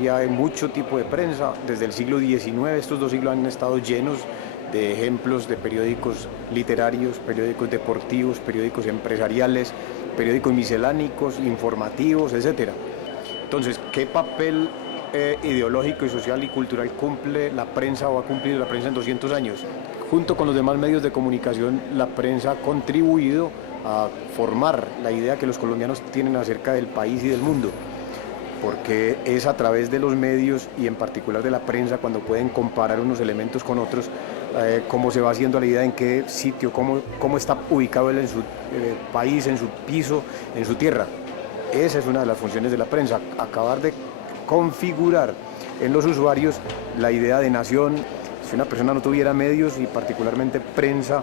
Colombia hay mucho tipo de prensa. Desde el siglo XIX, estos dos siglos han estado llenos de ejemplos de periódicos literarios, periódicos deportivos, periódicos empresariales, periódicos misceláneos, informativos, etc. Entonces, ¿qué papel ideológico y social y cultural cumple la prensa o ha cumplido la prensa en 200 años? Junto con los demás medios de comunicación, la prensa ha contribuido a formar la idea que los colombianos tienen acerca del país y del mundo, porque es a través de los medios y en particular de la prensa cuando pueden comparar unos elementos con otros, cómo se va haciendo la idea en qué sitio, cómo está ubicado él en su país, en su piso, en su tierra. Esa es una de las funciones de la prensa, acabar de configurar en los usuarios la idea de nación. Si una persona no tuviera medios y particularmente prensa,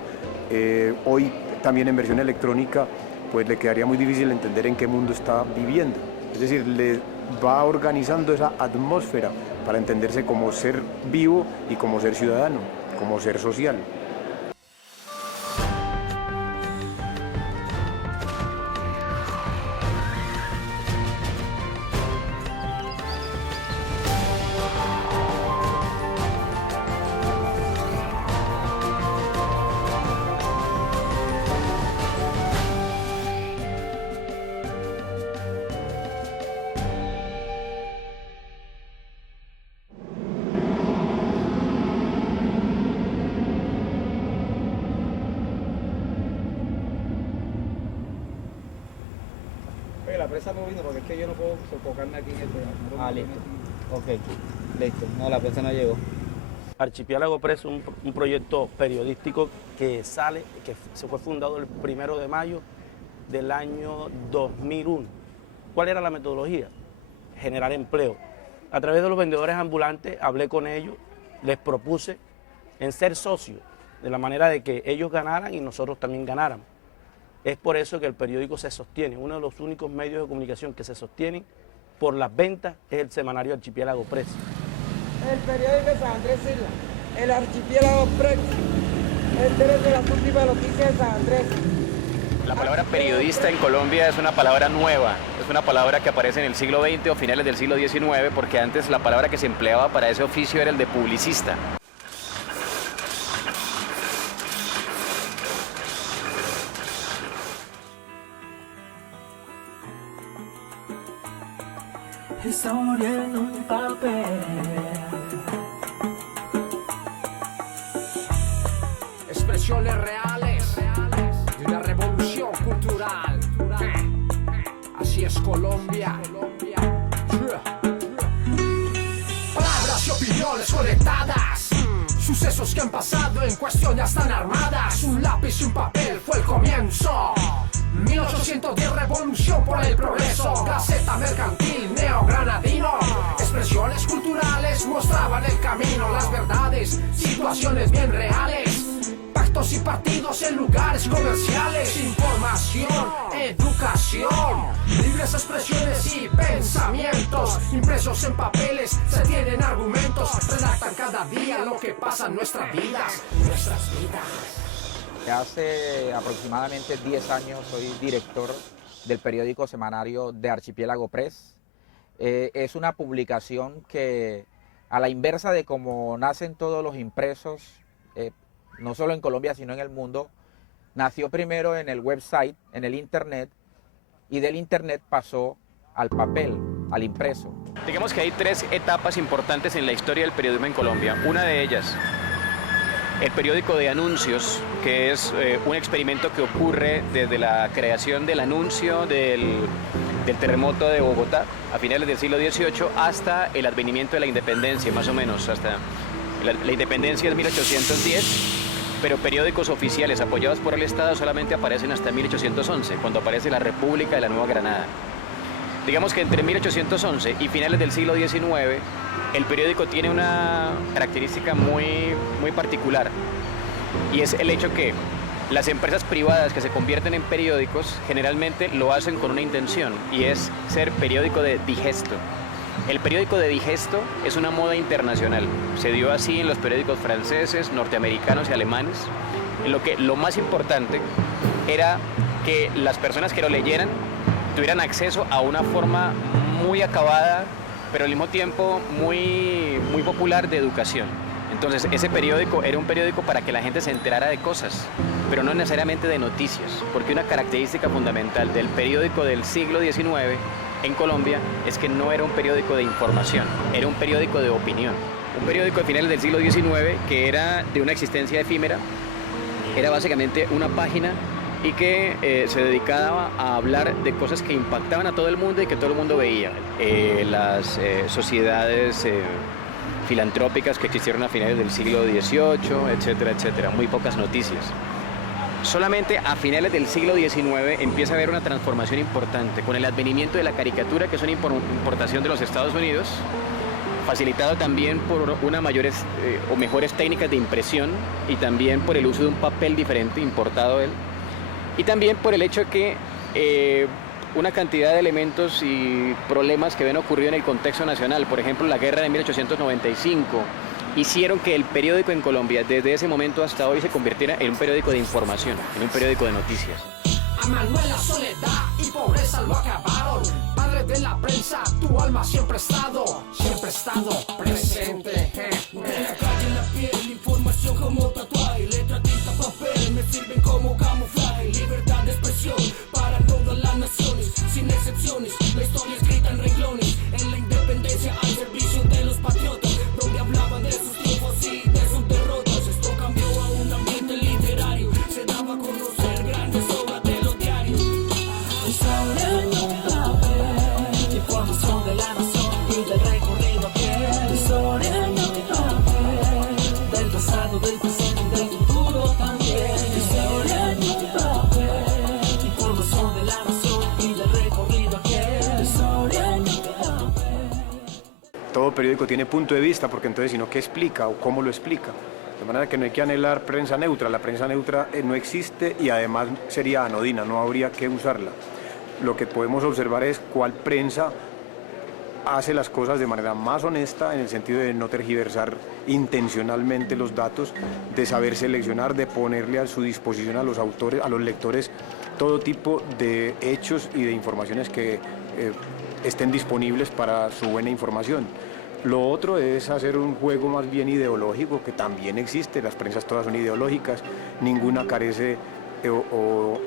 hoy también en versión electrónica, pues le quedaría muy difícil entender en qué mundo está viviendo. Es decir, le va organizando esa atmósfera para entenderse como ser vivo y como ser ciudadano, como ser social. La prensa no vino porque es que yo no puedo sofocarme aquí en el programa. Listo. Ok, listo. No, la prensa no llegó. Archipiélago Press es un proyecto periodístico que se fue fundado el 1 de mayo del año 2001. ¿Cuál era la metodología? Generar empleo. A través de los vendedores ambulantes hablé con ellos, les propuse en ser socios, de la manera de que ellos ganaran y nosotros también ganáramos. Es por eso que el periódico se sostiene. Uno de los únicos medios de comunicación que se sostienen por las ventas es el semanario Archipiélago Press. El periódico de San Andrés Isla, el Archipiélago Press, el de las últimas noticias de San Andrés. La palabra periodista en Colombia es una palabra nueva, es una palabra que aparece en el siglo XX o finales del siglo XIX, porque antes la palabra que se empleaba para ese oficio era el de publicista. Historia en un papel. Expresiones reales de una revolución cultural. Así es Colombia. Palabras y opiniones conectadas. Sucesos que han pasado en cuestión ya están armadas. Un lápiz y un papel fue el comienzo. 1810, revolución por el progreso. Gaceta mercantil, neogranadino. Expresiones culturales mostraban el camino. Las verdades, situaciones bien reales. Pactos y partidos en lugares comerciales. Información, educación. Libres expresiones y pensamientos. Impresos en papeles, se tienen argumentos. Redactan cada día lo que pasa en nuestras vidas. Hace aproximadamente 10 años soy director del periódico semanario de Archipiélago Press. Es una publicación que, a la inversa de cómo nacen todos los impresos, no solo en Colombia sino en el mundo, nació primero en el website, en el internet, y del internet pasó al papel, al impreso. Digamos que hay tres etapas importantes en la historia del periodismo en Colombia. Una de ellas, el periódico de anuncios, que es un experimento que ocurre desde la creación del anuncio del terremoto de Bogotá a finales del siglo XVIII hasta el advenimiento de la independencia, más o menos, hasta la independencia de 1810, pero periódicos oficiales apoyados por el Estado solamente aparecen hasta 1811, cuando aparece la República de la Nueva Granada. Digamos que entre 1811 y finales del siglo XIX, el periódico tiene una característica muy particular, y es el hecho que las empresas privadas que se convierten en periódicos generalmente lo hacen con una intención, y es ser periódico de digesto. El periódico de digesto es una moda internacional, se dio así en los periódicos franceses, norteamericanos y alemanes, en lo que lo más importante era que las personas que lo leyeran tuvieran acceso a una forma muy acabada pero al mismo tiempo muy popular de educación. Entonces ese periódico era un periódico para que la gente se enterara de cosas, pero no necesariamente de noticias, porque una característica fundamental del periódico del siglo XIX en Colombia es que no era un periódico de información, era un periódico de opinión. Un periódico de finales del siglo XIX que era de una existencia efímera, era básicamente una página y que se dedicaba a hablar de cosas que impactaban a todo el mundo y que todo el mundo veía. Las sociedades filantrópicas que existieron a finales del siglo XVIII, etcétera, etcétera. Muy pocas noticias. Solamente a finales del siglo XIX empieza a haber una transformación importante con el advenimiento de la caricatura, que es una importación de los Estados Unidos, facilitado también por unas mayores o mejores técnicas de impresión y también por el uso de un papel diferente importado él, y también por el hecho de que una cantidad de elementos y problemas que habían ocurrido en el contexto nacional, por ejemplo la guerra de 1895, hicieron que el periódico en Colombia desde ese momento hasta hoy se convirtiera en un periódico de información, en un periódico de noticias. A Manuel la soledad y pobreza lo acabaron. Padre de la prensa, tu alma siempre ha estado presente. En la calle, en la piel, información como tatuaje, letra, tinta, papel, me sirven como camuflaje. Libertad de expresión para todas las naciones, sin excepciones. La historia escrita en renglones, en la independencia al servicio de los patriotas, donde hablaban de sus triunfos y de sus derrotas. Esto cambió a un ambiente literario, se daba a conocer grandes obras de los diarios. Historia en un papel, información de la nación y del recorrido a pie. Historia en un papel, del pasado, del presente y del futuro también. Historia en un papel, información de la nación y del recorrido a pie. Historia en un papel. Todo periódico tiene punto de vista, porque entonces si no, ¿qué explica o cómo lo explica? De manera que no hay que anhelar prensa neutra. La prensa neutra no existe y además sería anodina, no habría que usarla. Lo que podemos observar es cuál prensa hace las cosas de manera más honesta, en el sentido de no tergiversar intencionalmente los datos, de saber seleccionar, de ponerle a su disposición a los autores, a los lectores, todo tipo de hechos y de informaciones que estén disponibles para su buena información. Lo otro es hacer un juego más bien ideológico, que también existe. Las prensas todas son ideológicas, ninguna carece o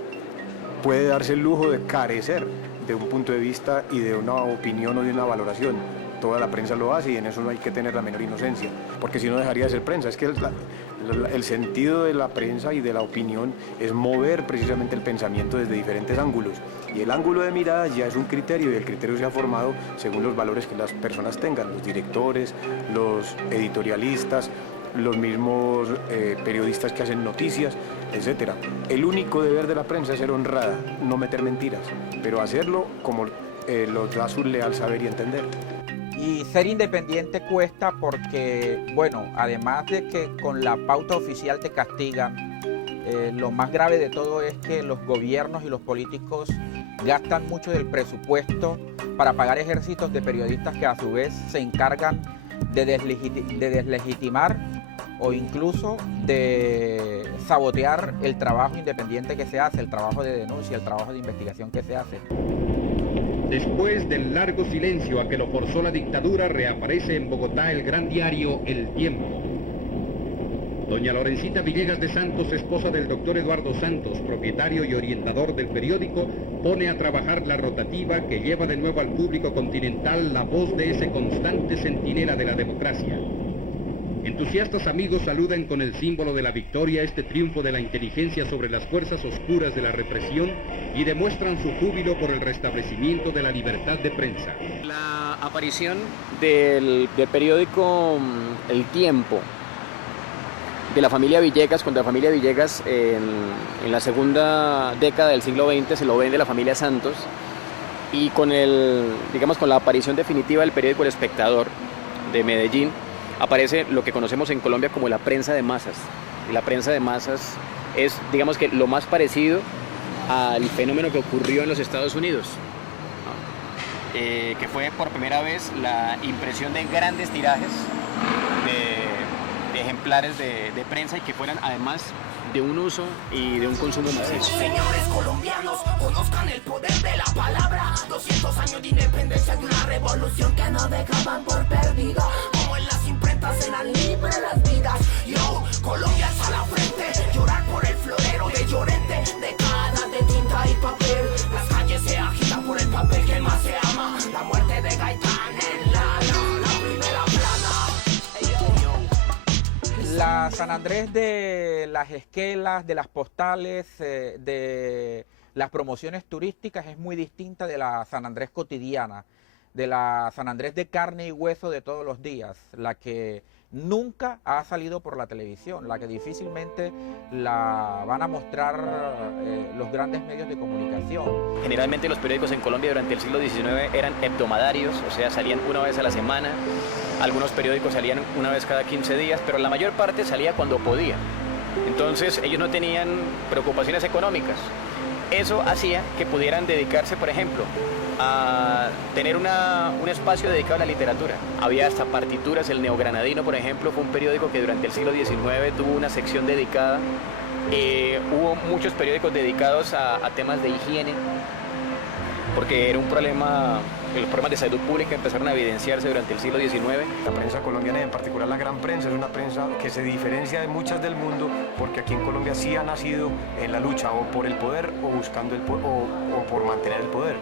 puede darse el lujo de carecer de un punto de vista y de una opinión o de una valoración. Toda la prensa lo hace y en eso no hay que tener la menor inocencia, porque si no dejaría de ser prensa. Es que el sentido de la prensa y de la opinión es mover precisamente el pensamiento desde diferentes ángulos, y el ángulo de mirada ya es un criterio, y el criterio se ha formado según los valores que las personas tengan, los directores, los editorialistas, los mismos periodistas que hacen noticias, etc. El único deber de la prensa es ser honrada, no meter mentiras, pero hacerlo como lo da su leal saber y entender. Y ser independiente cuesta porque, bueno, además de que con la pauta oficial te castigan, lo más grave de todo es que los gobiernos y los políticos gastan mucho del presupuesto para pagar ejércitos de periodistas que a su vez se encargan de deslegitimar o incluso de sabotear el trabajo independiente que se hace, el trabajo de denuncia, el trabajo de investigación que se hace. Después del largo silencio a que lo forzó la dictadura, reaparece en Bogotá el gran diario El Tiempo. Doña Lorencita Villegas de Santos, esposa del doctor Eduardo Santos, propietario y orientador del periódico, pone a trabajar la rotativa que lleva de nuevo al público continental la voz de ese constante centinela de la democracia. Entusiastas amigos saludan con el símbolo de la victoria este triunfo de la inteligencia sobre las fuerzas oscuras de la represión y demuestran su júbilo por el restablecimiento de la libertad de prensa. La aparición del periódico El Tiempo de la familia Villegas, contra la familia Villegas en la segunda década del siglo XX se lo vende la familia Santos, y con con la aparición definitiva del periódico El Espectador de Medellín aparece lo que conocemos en Colombia como la prensa de masas. Y la prensa de masas es, digamos que, lo más parecido al fenómeno que ocurrió en los Estados Unidos, ¿no? Que fue por primera vez la impresión de grandes tirajes de ejemplares ejemplares de prensa y que fueran además de un uso y de un consumo masivo. Señores colombianos, conozcan el poder de la palabra. 200 años de independencia de una revolución que no dejaban por perdida. Como en las imprentas eran libres las vidas. Yo, Colombia alza la frente, llorar por el florero de Llorente. Décadas de tinta y papel, las calles se agitan por el papel que más se ama. La muerte de Gaitán en la primera plana. La San Andrés de las esquelas, de las postales, de las promociones turísticas es muy distinta de la San Andrés cotidiana, de la San Andrés de carne y hueso de todos los días, la que nunca ha salido por la televisión, la que difícilmente la van a mostrar los grandes medios de comunicación. Generalmente los periódicos en Colombia durante el siglo XIX eran hebdomadarios, o sea, salían una vez a la semana. Algunos periódicos salían una vez cada 15 días, pero la mayor parte salía cuando podía. Entonces ellos no tenían preocupaciones económicas. Eso hacía que pudieran dedicarse, por ejemplo, a tener un espacio dedicado a la literatura. Había hasta partituras. El Neogranadino, por ejemplo, fue un periódico que durante el siglo XIX tuvo una sección dedicada. Hubo muchos periódicos dedicados a temas de higiene, porque era un problema, los problemas de salud pública empezaron a evidenciarse durante el siglo XIX. La prensa colombiana, y en particular la gran prensa, es una prensa que se diferencia de muchas del mundo, porque aquí en Colombia sí ha nacido en la lucha o por el poder o buscando el o por mantener el poder.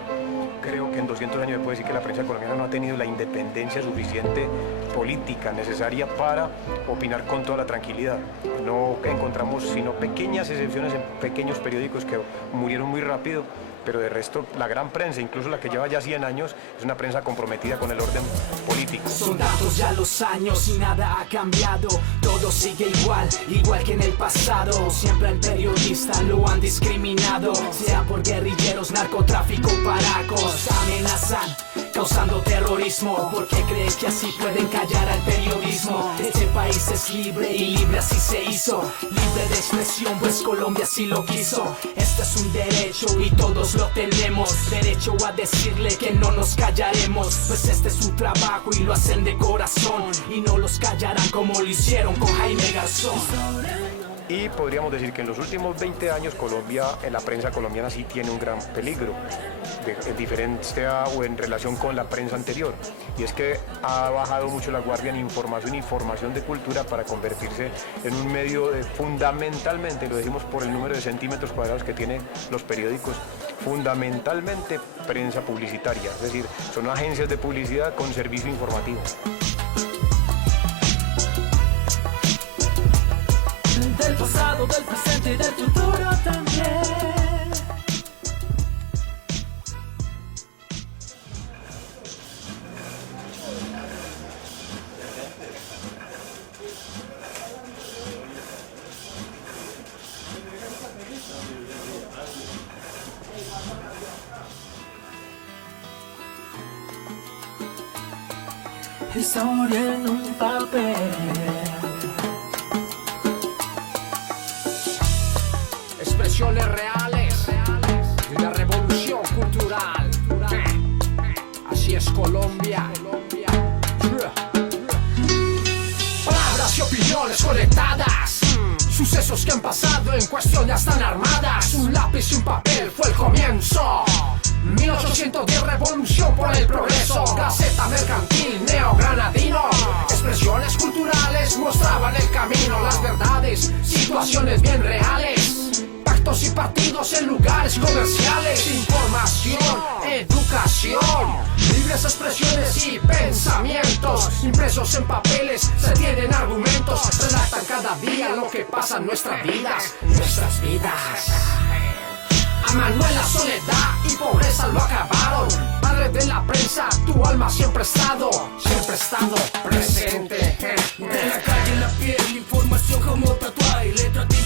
Creo que en 200 años se puede decir que la prensa colombiana no ha tenido la independencia suficiente política necesaria para opinar con toda la tranquilidad. No encontramos sino pequeñas excepciones en pequeños periódicos que murieron muy rápido, pero de resto la gran prensa, incluso la que lleva ya 100 años, es una prensa comprometida con el orden político. Son datos ya los años y nada ha cambiado, todo sigue igual, igual que en el pasado. Siempre al periodista lo han discriminado, sea por guerrilleros, narcotráfico, paracos. Amenazan, causando terrorismo, porque creen que así pueden callar al periodismo. Este país es libre y libre así se hizo, libre de expresión pues Colombia así lo quiso. Este es un derecho y todos lo tenemos, derecho a decirle que no nos callaremos, pues este es su trabajo y lo hacen de corazón, y no los callarán como lo hicieron con Jaime Garzón. Y podríamos decir que en los últimos 20 años Colombia, en la prensa colombiana sí tiene un gran peligro, en diferencia o en relación con la prensa anterior, y es que ha bajado mucho la guardia en información de cultura para convertirse en un medio fundamentalmente, lo decimos por el número de centímetros cuadrados que tienen los periódicos, fundamentalmente prensa publicitaria, es decir, son agencias de publicidad con servicio informativo. Del pasado, del presente y del futuro también. Historia en un papel. Expresiones reales de una revolución cultural. Así es Colombia. Palabras y opiniones conectadas, sucesos que han pasado en cuestión ya están armadas. Un lápiz y un papel fue el comienzo. 1810 revolución por el progreso. Gaceta mercantil, Neogranadino. Expresiones culturales mostraban el camino, las verdades, situaciones bien reales. Pactos y partidos en lugares comerciales. Información, educación, libres expresiones y pensamientos. Impresos en papeles, se tienen argumentos. Redactan cada día lo que pasa en nuestras vidas. A Manuel la soledad y pobreza lo acabaron. Padre de la prensa, tu alma siempre ha estado presente. En la calle, en la piel, información como tatuaje, letra de